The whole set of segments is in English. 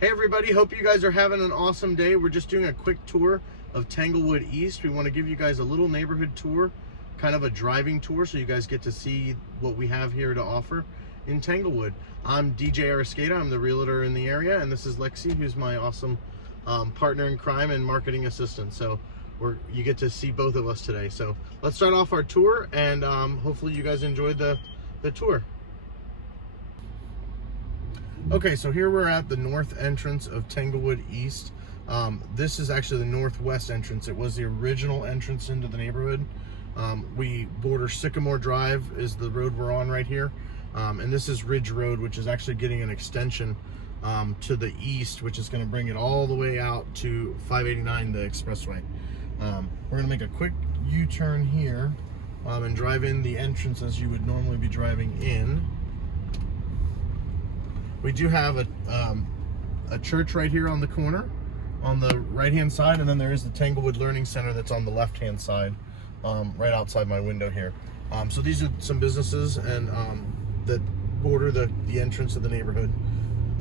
Hey everybody, hope you guys are having an awesome day. We're just doing a quick tour of Tanglewood East. We want to give you guys a little neighborhood tour, kind of a driving tour, so you guys get to see what we have here to offer in Tanglewood. I'm DJ Arasqueta, I'm the realtor in the area, and this is Lexi, who's my awesome partner in crime and marketing assistant. So you get to see both of us today. So let's start off our tour, and hopefully you guys enjoyed the tour. Okay, so here we're at the north entrance of Tanglewood East. This is actually the northwest entrance. It was the original entrance into the neighborhood. We border Sycamore Drive is the road we're on right here. And this is Ridge Road, which is actually getting an extension to the east, which is going to bring it all the way out to 589, the expressway. We're going to make a quick U-turn here and drive in the entrance as you would normally be driving in. We do have a church right here on the corner on the right hand side, and then there is the Tanglewood Learning Center that's on the left hand side right outside my window here. So these are some businesses and that border the entrance of the neighborhood.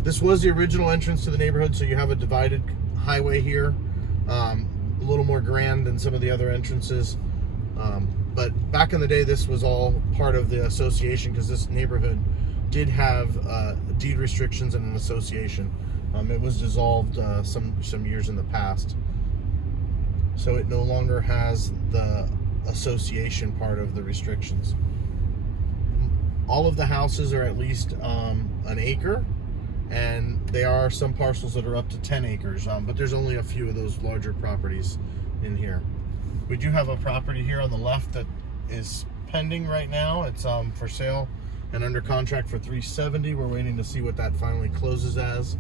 This was the original entrance to the neighborhood, so you have a divided highway here, a little more grand than some of the other entrances. But back in the day, this was all part of the association, because this neighborhood did have deed restrictions and an association. It was dissolved some years in the past, so it no longer has the association part of the restrictions. All of the houses are at least an acre, and there are some parcels that are up to 10 acres, but there's only a few of those larger properties in here. We do have a property here on the left that is pending right now. It's for sale and under contract for $370. We're waiting to see what that finally closes as.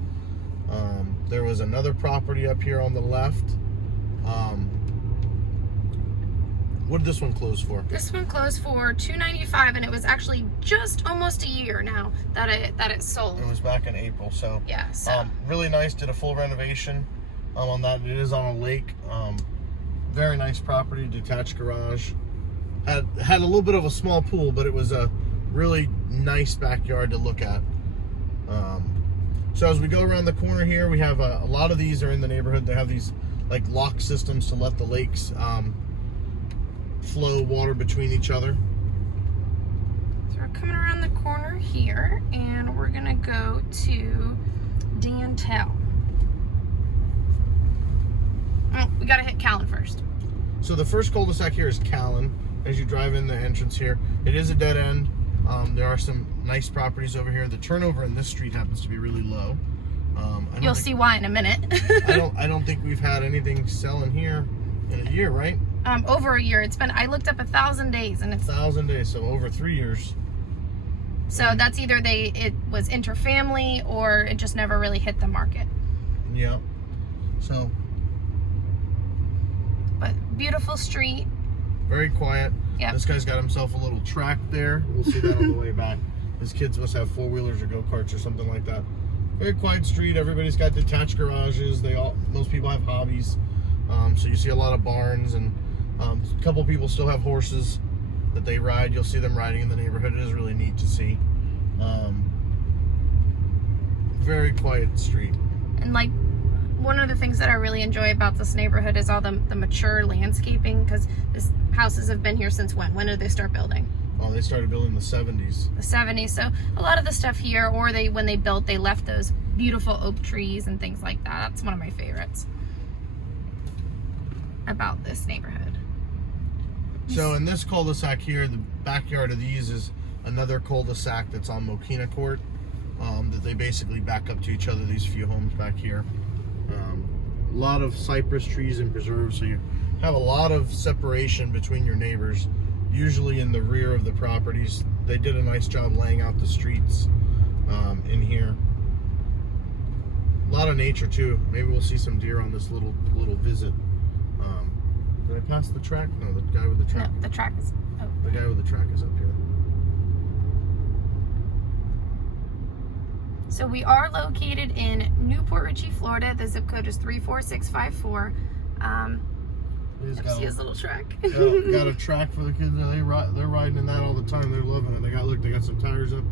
There was another property up here on the left. What did this one close for? This one closed for $295, and it was actually just almost a year now that it sold. It was back in April, so yeah. So really nice. Did a full renovation on that. It is on a lake. Very nice property, detached garage. Had a little bit of a small pool, but it was a really nice backyard to look at. So as we go around the corner here, we have a lot of these are in the neighborhood. They have these like lock systems to let the lakes flow water between each other. So we're coming around the corner here, and we're gonna go to Dantel. Oh, we gotta hit Callan first. So the first cul-de-sac here is Callan. As you drive in the entrance here, it is a dead end. There are some nice properties over here. The turnover in this street happens to be really low. You'll see why in a minute. I don't think we've had anything selling here in a year, right? Over a year. It's been, I looked up 1,000 days, and it's 1,000 days, so over 3 years. So that's either it was interfamily, or it just never really hit the market. Yeah. So. But beautiful street. Very quiet. Yep. This guy's got himself a little track there. We'll see that on the way back. His kids must have four-wheelers or go-karts or something like that. Very quiet street. Everybody's got detached garages. Most people have hobbies. So you see a lot of barns, and a couple people still have horses that they ride. You'll see them riding in the neighborhood. It is really neat to see. Very quiet street. And like, one of the things that I really enjoy about this neighborhood is all the mature landscaping, because this houses have been here since when? When did they start building? Oh, they started building in the 70s. The 70s. So a lot of the stuff here, or when they built, they left those beautiful oak trees and things like that. That's one of my favorites about this neighborhood. So in this cul-de-sac here, the backyard of these is another cul-de-sac that's on Mokina Court, that they basically back up to each other, these few homes back here. A lot of cypress trees and preserves, so you have a lot of separation between your neighbors, usually in the rear of the properties. They did a nice job laying out the streets in here. A lot of nature too. Maybe we'll see some deer on this little visit. Did I pass the track? No, the guy with the track. No, the track is. Oh. The guy with the track is up here. So we are located in Port Richey, Florida. The zip code is 34654. See his little track. Got a track for the kids. They're riding in that all the time. They're loving it. They got some tires up.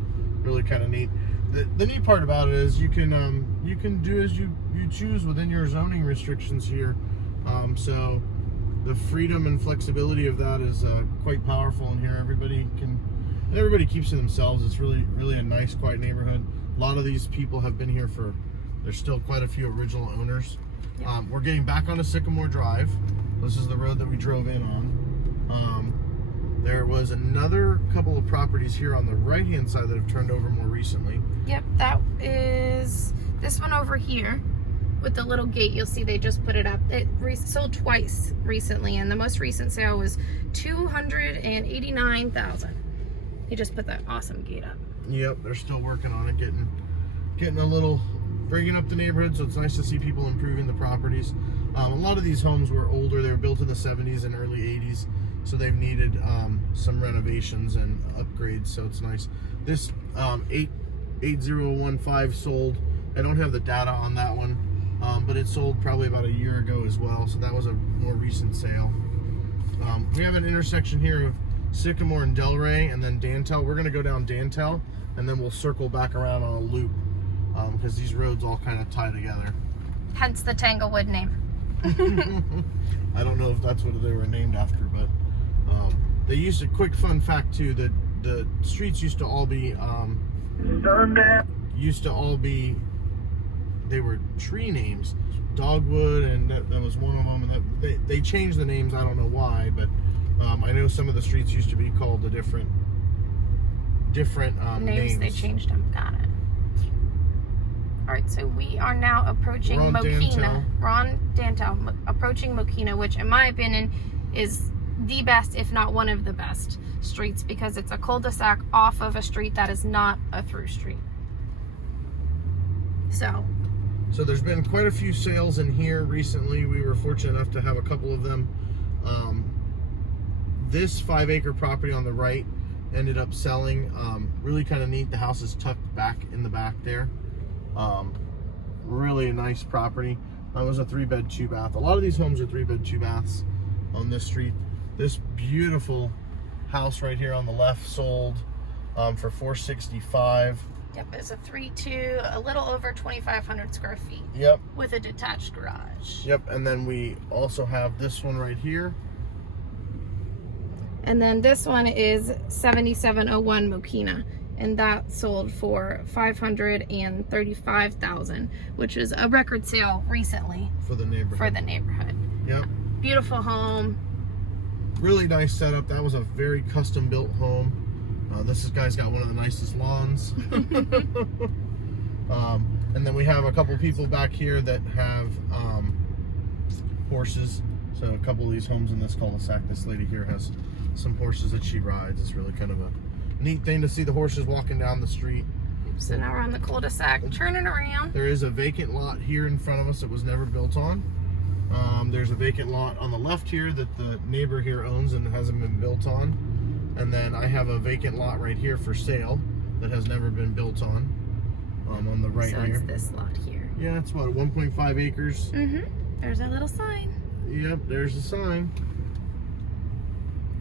Really kind of neat. the neat part about it is you can do as you choose within your zoning restrictions here. So the freedom and flexibility of that is quite powerful in here. Everybody keeps to themselves. It's really a nice, quiet neighborhood. A lot of these people have been here there's still quite a few original owners. Yeah. We're getting back onto Sycamore Drive. This is the road that we drove in on. There was another couple of properties here on the right-hand side that have turned over more recently. Yep, that is this one over here with the little gate. You'll see they just put it up. It sold twice recently, and the most recent sale was $289,000. He just put that awesome gate up. Yep, they're still working on it, getting a little, bringing up the neighborhood, so it's nice to see people improving the properties. A lot of these homes were older. They were built in the 70s and early 80s, so they've needed some renovations and upgrades, so it's nice. This 8015 sold. I don't have the data on that one, but it sold probably about a year ago as well, so that was a more recent sale. We have an intersection here of Sycamore and Delray, and then Dantel. We're going to go down Dantel, and then we'll circle back around on a loop, because these roads all kind of tie together. Hence the Tanglewood name. I don't know if that's what they were named after, but they used a quick fun fact too, that the streets used to all be they were tree names, dogwood, and that was one of them, and they changed the names. I don't know why, but I know some of the streets used to be called a different names. They changed them. Got it. All right, so we are now approaching Mokina. We're on Dantel, approaching Mokina, which in my opinion is the best, if not one of the best streets, because it's a cul-de-sac off of a street that is not a through street. So there's been quite a few sales in here recently. We were fortunate enough to have a couple of them. This 5-acre property on the right ended up selling. Really kind of neat. The house is tucked back in the back there. Really a nice property. It was a 3-bed 2-bath. A lot of these homes are 3-bed 2-baths on this street. This beautiful house right here on the left sold for $465,000. Yep, it's a 3-2, a little over 2,500 square feet. Yep. With a detached garage. Yep, and then we also have this one right here. And then this one is 7701 Mokina, and that sold for $535,000, which is a record sale recently for the neighborhood. Yep. Beautiful home. Really nice setup. That was a very custom built home. This guy's got one of the nicest lawns. And then we have a couple people back here that have horses. So a couple of these homes in this cul-de-sac, this lady here has some horses that she rides. It's really kind of a neat thing to see the horses walking down the street. So now we're on the cul-de-sac, turning around. There is a vacant lot here in front of us that was never built on. There's a vacant lot on the left here that the neighbor here owns and hasn't been built on. And then I have a vacant lot right here for sale that has never been built on the right here. So it's this lot here. Yeah, it's what, 1.5 acres? Mm-hmm. There's a little sign. Yep, there's a sign.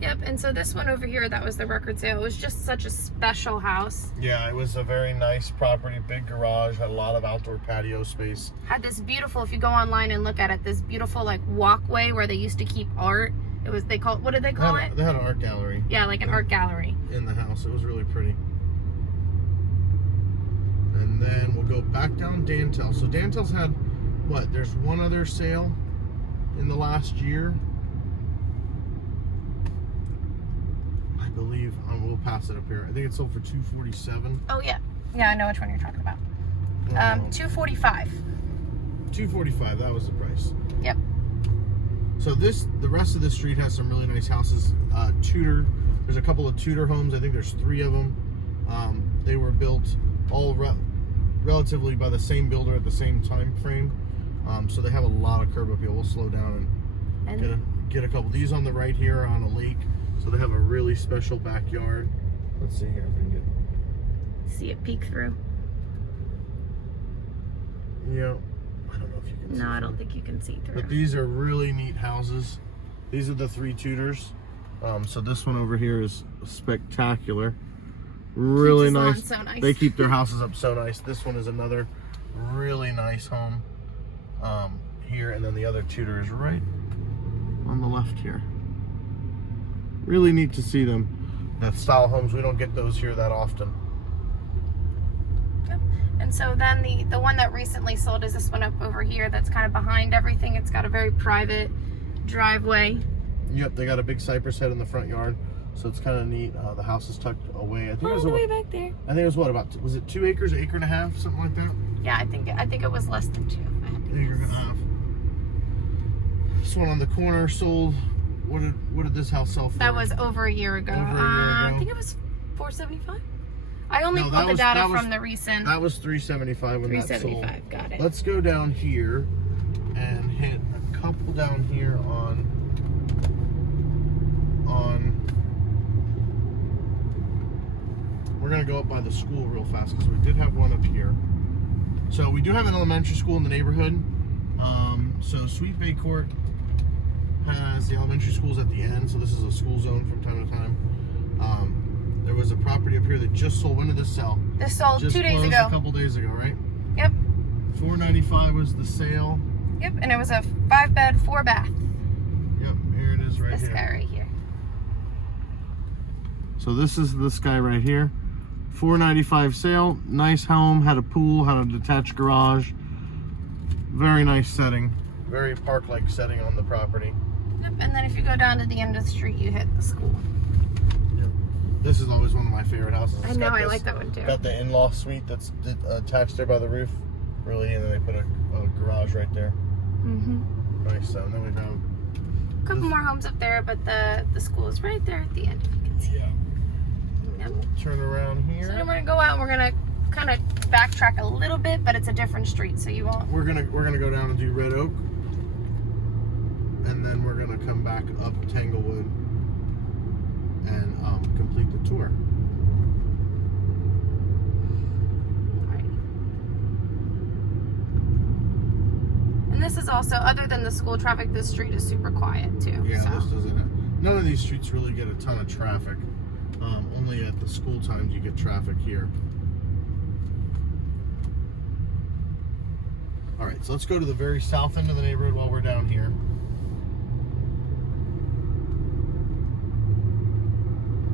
Yep, and so this one over here, that was the record sale. It was just such a special house. Yeah, it was a very nice property, big garage, had a lot of outdoor patio space. Had this beautiful, if you go online and look at it, this beautiful like walkway where they used to keep art. It was, what did they call it? They had an art gallery. Yeah, like an art gallery. In the house, it was really pretty. And then we'll go back down Dantel. So Dantel's had, what, there's one other sale in the last year. I believe, we'll pass it up here. I think it sold for $247,000. Oh yeah, yeah, I know which one you're talking about. $245,000. $245,000. That was the price. Yep. So the rest of the street has some really nice houses. Tudor. There's a couple of Tudor homes. I think there's 3 of them. They were built all relatively by the same builder at the same time frame. So they have a lot of curb appeal. We'll slow down and get a couple. These on the right here are on a lake. So they have a really special backyard. Let's see here if I can get. See it peek through. Yeah. I don't know if you can see. No, I don't think you can see through. But these are really neat houses. These are the 3 Tudors. So this one over here is spectacular. Really Keeps his lawn nice. so nice. They keep their houses up so nice. This one is another really nice home here, and then the other tutor is right on the left here. Really neat to see them. That style homes, we don't get those here that often. Yep. And so then the one that recently sold is this one up over here that's kind of behind everything. It's got a very private driveway. Yep, they got a big cypress head in the front yard, so it's kind of neat. The house is tucked away. I think it was all the way back there. I think it was what, about, was it 2 acres, acre and a half, something like that? Yeah, I think it was less than 2. Acre and a half. This one on the corner sold. What did this house sell for? That was over a year ago. Over a year ago. I think it was $475. I only pulled the data from the recent. That was $375 when that sold. $375. Got it. Let's go down here and hit a couple down here on. We're gonna go up by the school real fast because we did have one up here. So we do have an elementary school in the neighborhood. So Sweet Bay Court has the elementary schools at the end, so this is a school zone from time to time. There was a property up here that just sold. When did this sell? This sold Just 2 days closed ago. a couple days ago, right? Yep. $495 was the sale. Yep, and it was a 5-bed, 4-bath. Yep, here it is right This here. guy right here. So this is this guy right here. $495 sale. Nice home, had a pool, had a detached garage. Very nice setting. Very park-like setting on the property. Yep, and then if you go down to the end of the street, you hit the school. Yep. This is always one of my favorite houses. I know, I like that one too. Got the in-law suite that's attached there by the roof. Really, and then they put a garage right there. Mm-hmm. Nice. So then we have A couple more homes up there, but the school is right there at the end, if you can see. Yeah. Yep. Turn around here. So then we're gonna go out and we're gonna kind of backtrack a little bit, but it's a different street, so you won't. We're gonna go down and do Red Oak, and then we're gonna come back up Tanglewood and complete the tour. And this is also, other than the school traffic, this street is super quiet too. Yeah, so. this doesn't. None of these streets really get a ton of traffic. Only at the school times you get traffic here. All right, so let's go to the very south end of the neighborhood while we're down here.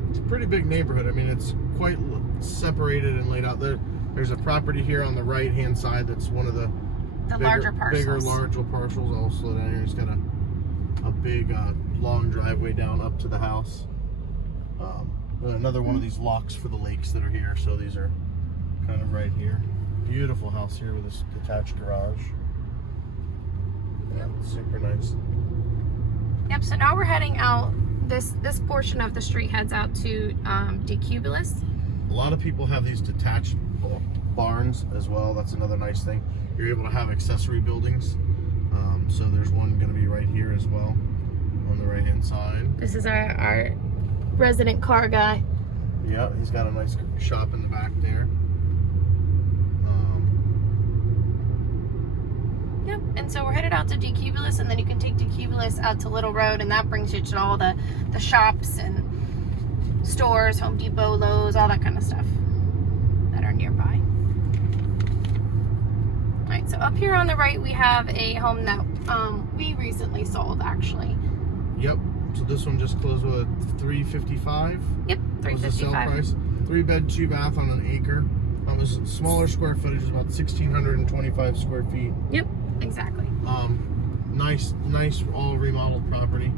It's a pretty big neighborhood. I mean, it's quite separated and laid out. There's a property here on the right-hand side that's one of the larger parcels. Larger parcels. I'll slow down here. It's got a big, long driveway down up to the house. Another one of these locks for the lakes that are here. So these are kind of right here. Beautiful house here with this detached garage. Yeah, super nice. Yep, so now we're heading out. This portion of the street heads out to Decubulus. A lot of people have these detached barns as well. That's another nice thing. You're able to have accessory buildings. So there's one going to be right here as well on the right hand side. This is our resident car guy. Yeah, he's got a nice shop in the back there. Yep, and so we're headed out to Decubulus, and then you can take Decubulus out to Little Road, and that brings you to all the shops and stores, Home Depot, Lowe's, all that kind of stuff that are nearby. Alright, so up here on the right we have a home that we recently sold, actually. Yep, so this one just closed with $355. Yep, Was the sale $355. price. 3-bed, 2-bath on an acre. It was smaller square footage, about 1,625 square feet. Yep, exactly. Nice, all remodeled property.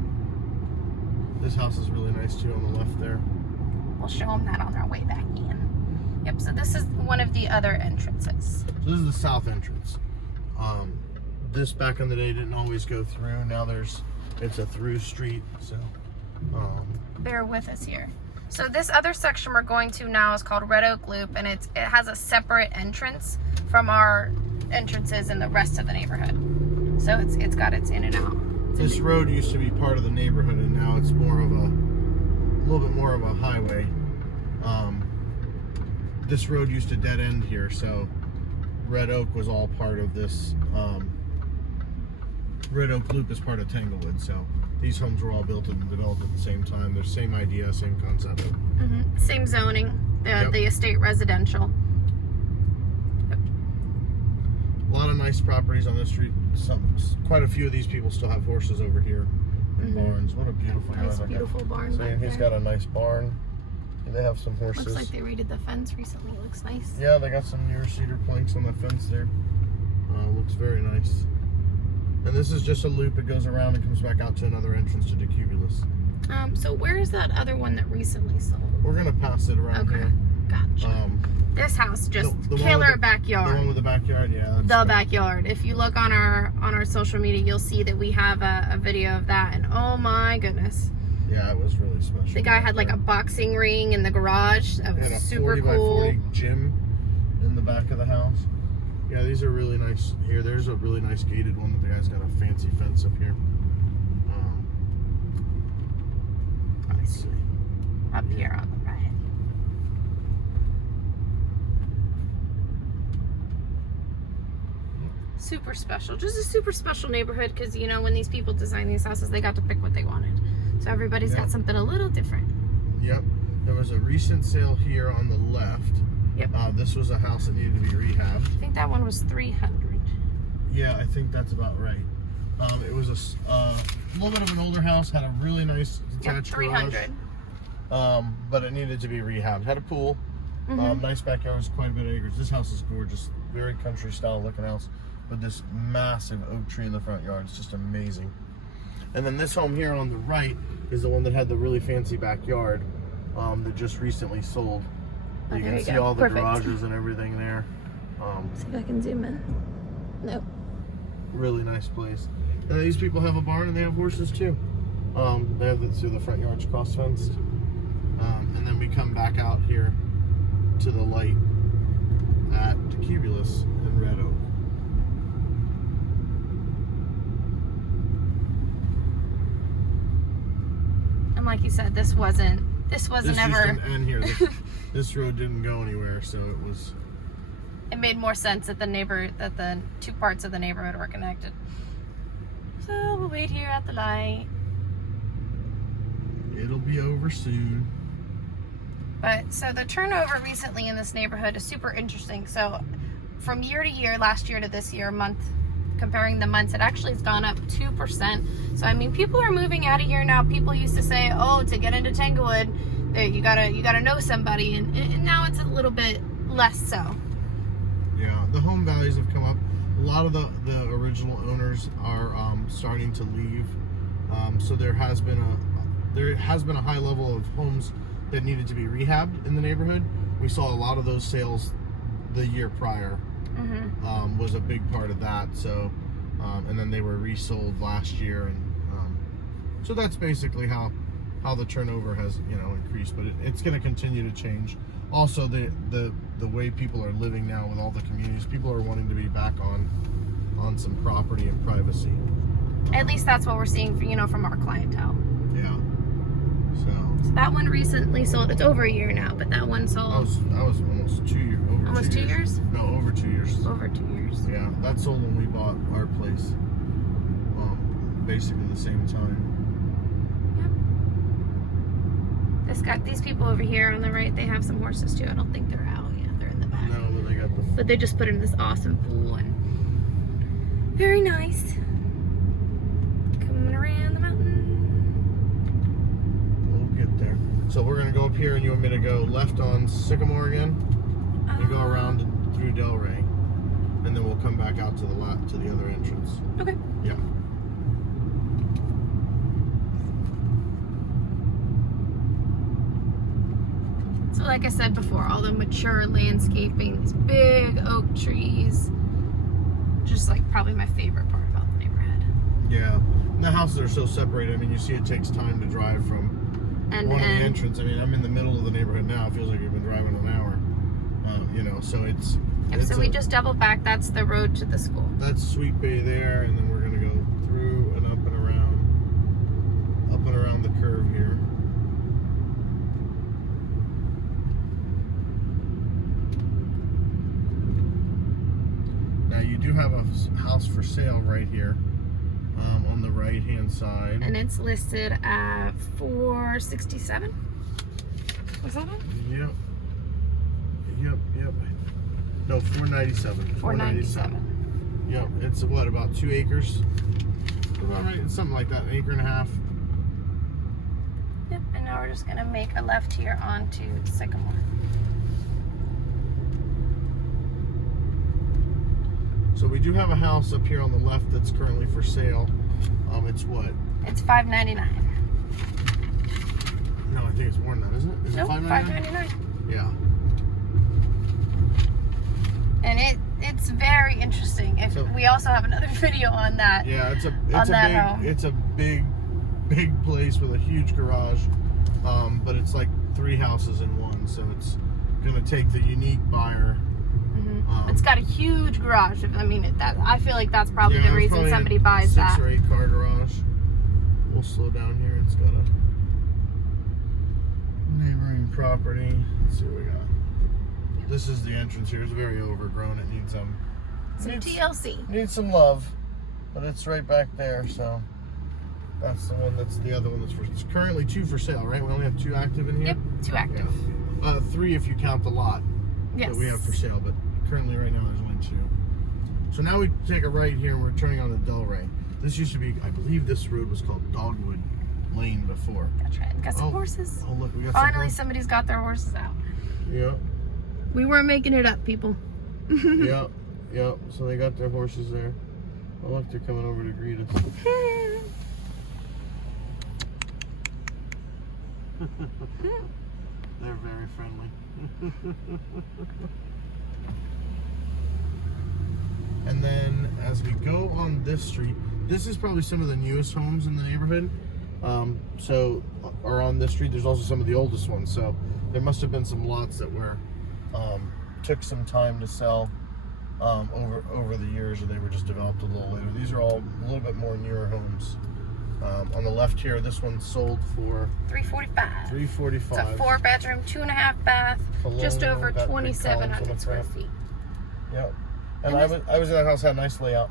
This house is really nice too on the left there. We'll show them that on our way back in. Yep, so this is one of the other entrances. So this is the south entrance. This back in the day didn't always go through. Now it's a through street. So Bear with us here. So this other section we're going to now is called Red Oak Loop, and it has a separate entrance from our entrances in the rest of the neighborhood. So it's got its in and out. this road used to be part of the neighborhood, and now it's more of a little bit more of a highway. This road used to dead end here, so Red Oak was all part of this. Red Oak Loop is part of Tanglewood, so these homes were all built and developed at the same time. They're same idea, same concept. Same zoning. the estate residential. A lot of nice properties on this street. Quite a few of these people still have horses over here and barns. What a beautiful nice, beautiful barn. So he's got a nice barn. They have some horses. Looks like they redid the fence recently. It looks nice. Yeah, they got some newer cedar planks on the fence there. Looks very nice. And this is just a loop. It goes around and comes back out to another entrance to Decubulus. So where is that other one that recently sold? We're gonna pass it around here. Gotcha. This house, just killer backyard. The one with the backyard, yeah. The backyard. If you look on our social media, you'll see that we have a video of that, and oh my goodness. Yeah, it was really special. The guy had like a boxing ring in the garage. That was super cool. And a 40 by 40 gym in the back of the house. Yeah, these are really nice here. There's a really nice gated one that the guy's got a fancy fence up here. Let's see. Up here on the right. Super special. Just a super special neighborhood because, you know, when these people design these houses, they got to pick what they wanted. So everybody's got something a little different. Yep. There was a recent sale here on the left. Yep. This was a house that needed to be rehabbed. I think that one was $300. Yeah, I think that's about right. It was a little bit of an older house, had a really nice detached garage. But it needed to be rehabbed. Had a pool, nice backyard, was quite a bit of acres. This house is gorgeous, very country style looking house, with this massive oak tree in the front yard. It's just amazing. And then this home here on the right is the one that had the really fancy backyard that just recently sold. You can see all the garages and everything there. See if I can zoom in. Nope. Really nice place. And these people have a barn and they have horses too. They have the front yard's cross fenced. And then we come back out here to the light at Decubulus and Red Oak. And like you said, this wasn't ever. Used to end here. This road didn't go anywhere, so it was. It made more sense that the two parts of the neighborhood were connected. So we'll wait here at the light. It'll be over soon. But so the turnover recently in this neighborhood is super interesting. So from year to year, last year to this year, comparing the months, it actually has gone up 2%. So I mean, people are moving out of here now. People used to say, "Oh, to get into Tanglewood, you gotta know somebody," and now it's a little bit less so. Yeah, the home values have come up. A lot of the original owners are starting to leave. So there has been a high level of homes that needed to be rehabbed in the neighborhood. We saw a lot of those sales the year prior. Was a big part of that. So, and then they were resold last year, and so that's basically how the turnover has increased. But it's going to continue to change. Also, the way people are living now with all the communities, people are wanting to be back on some property and privacy. At least that's what we're seeing, from our clientele. Yeah. So that one recently sold. It's over a year now, but that one sold. That was almost 2 years. Almost 2 years? No, over 2 years. Over 2 years. Yeah, that sold when we bought our place. Basically the same time. Yep. These people over here on the right, they have some horses too. I don't think they're out. Yeah, they're in the back. No, but they got the. But they just put in this awesome pool and very nice. Coming around the mountain. We'll get there. So we're gonna go up here, and you want me to go left on Sycamore again, and go around through Delray, and then we'll come back out to the other entrance. Okay. Yeah. So like I said before, all the mature landscaping, these big oak trees, just like probably my favorite part about the neighborhood. Yeah, and the houses are so separated. I mean, you see it takes time to drive from one to the entrance. I mean, I'm in the middle of the neighborhood now. It feels like you've been driving an hour. So it's... Yep, so we just double back. That's the road to the school. That's Sweet Bay there, and then we're going to go through and up and around the curve here. Now you do have a house for sale right here on the right hand side, and it's listed at $467. Was that it? Yep. Yep. No, 497. 497. Yep, it's what, about 2 acres? About right, it's something like that, an acre and a half. Yep, and now we're just gonna make a left here onto Sycamore. So we do have a house up here on the left that's currently for sale. It's what? It's $599. No, I think it's more than that, isn't it? Is Nope, it $599. Yeah. And it's very interesting. We also have another video on that. Yeah, it's a big place with a huge garage. But it's like 3 houses in one, so it's gonna take the unique buyer. It's got a huge garage. I feel like that's probably the reason somebody buys that. 6 or 8 car garage. We'll slow down here. It's got a neighboring property. Let's see what we got. This is the entrance here. It's very overgrown. It needs some TLC. Needs some love, but it's right back there. So that's the one. That's the other one. It's currently 2 for sale, right? We only have 2 active in here. Yep, 2 active. Yeah. 3 if you count the lot Yes. that we have for sale, but currently right now there's only 2. So now we take a right here and we're turning on the Delray. This used to be, I believe this road was called Dogwood Lane before. That's right. Got some horses. Oh look, we got Finally somebody's got their horses out. Yeah. We weren't making it up, people. Yeah. So they got their horses there. Oh look, they're coming over to greet us. They're very friendly. And then as we go on this street, this is probably some of the newest homes in the neighborhood. Or on this street, there's also some of the oldest ones. So there must have been some lots that were took some time to sell over the years, or they were just developed a little later. These are all a little bit more newer homes. On the left here, this one sold for $345. $345. It's a 4-bedroom, 2.5 bath, just over 2,700 square feet. Yep. And I was in that house. Had a nice layout,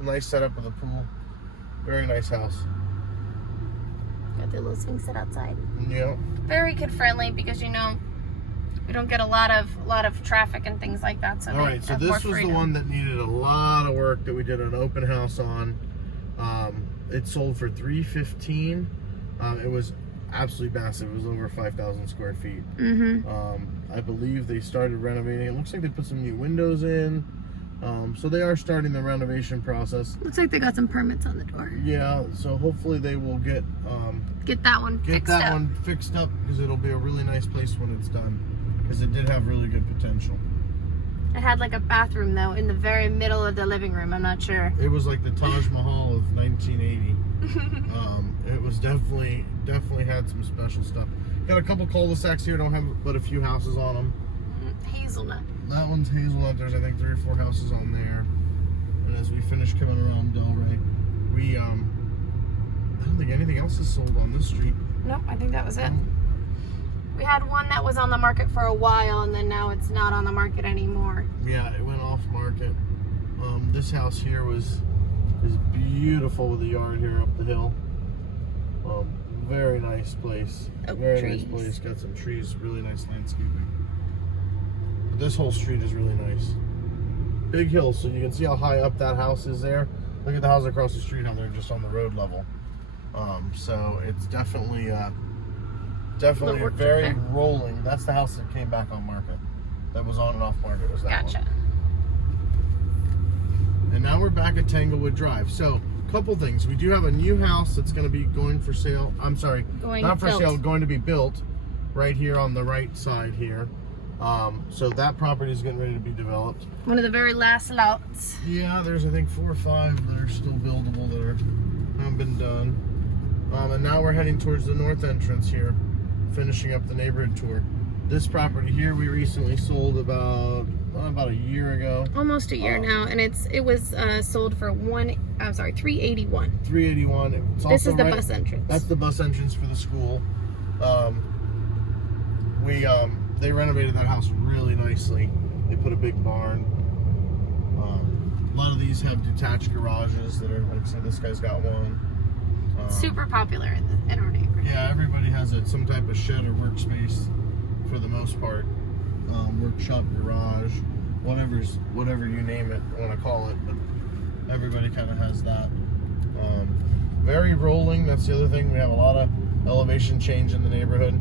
a nice setup with a pool. Very nice house. Got the little swing set outside. Yeah. Very kid friendly because we don't get a lot of traffic and things like that. So all right. So this was the one that needed a lot of work that we did an open house on. It sold for $315. It was absolutely massive. It was over 5,000 square feet. I believe they started renovating. It looks like they put some new windows in. So they are starting the renovation process. Looks like they got some permits on the door. Yeah, so hopefully they will get that one fixed up because it'll be a really nice place when it's done, because it did have really good potential. It had like a bathroom though in the very middle of the living room. I'm not sure. It was like the Taj Mahal of 1980. It was definitely had some special stuff. Got a couple cul-de-sacs here. Don't have but a few houses on them. Hazelnut. That one's hazelnut. There's I think 3 or 4 houses on there. And as we finish coming around Delray, I don't think anything else is sold on this street. Nope, I think that was it. We had one that was on the market for a while, and then now it's not on the market anymore. Yeah, it went off market. This house here is beautiful with the yard here up the hill. Very nice place. Nice place. Got some trees. Really nice landscaping. But this whole street is really nice. Big hill, so you can see how high up that house is there. Look at the house across the street, how they're just on the road level. So it's definitely very rolling. That's the house that came back on market. That was on and off market. Was that Gotcha. one? And now we're back at Tanglewood Drive. So, couple things. We do have a new house that's going to be going for sale. I'm sorry, not for sale. Going to be built right here on the right side here. So that property is getting ready to be developed. One of the very last lots. Yeah, there's I think 4 or 5 that are still buildable that haven't been done. And now we're heading towards the north entrance here, finishing up the neighborhood tour. This property here we recently sold about a year ago. Almost a year now, and it was sold for $381. $381. This is the bus entrance. That's the bus entrance for the school. They renovated that house really nicely. They put a big barn. A lot of these have detached garages that are, like, say this guy's got one. Super popular in our neighborhood. Yeah, everybody has some type of shed or workspace for the most part. workshop, garage, whatever you name it, want to call it. But everybody kind of has that. Very rolling. That's the other thing. We have a lot of elevation change in the neighborhood.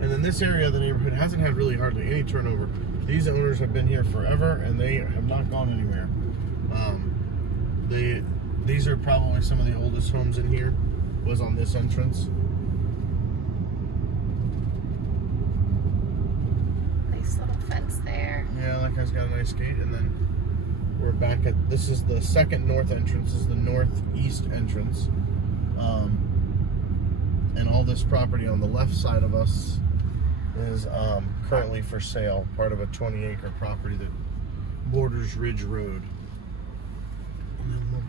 And then this area of the neighborhood hasn't had really hardly any turnover. These owners have been here forever, and they have not gone anywhere. These are probably some of the oldest homes in here. Was on this entrance. Nice little fence there. Yeah, that guy's got a nice gate, and then we're back at, this is the second north entrance. This is the northeast entrance. And all this property on the left side of us is currently for sale, part of a 20-acre property that borders Ridge Road. And then we'll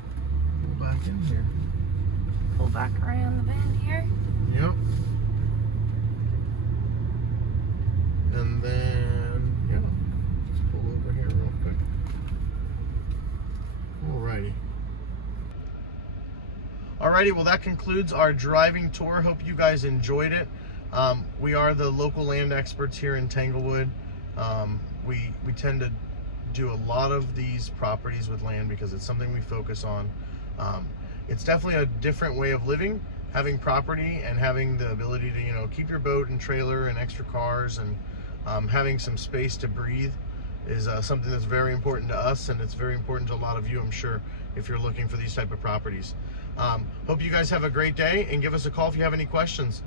go back in here. Pull back around the bend here. Yep. And then, yeah, let's pull over here real quick. Alrighty. Alrighty, well that concludes our driving tour. Hope you guys enjoyed it. We are the local land experts here in Tanglewood. We tend to do a lot of these properties with land because it's something we focus on. It's definitely a different way of living, having property and having the ability to, you know, keep your boat and trailer and extra cars, and having some space to breathe is something that's very important to us, and it's very important to a lot of you, I'm sure, if you're looking for these type of properties. Hope you guys have a great day, and give us a call if you have any questions.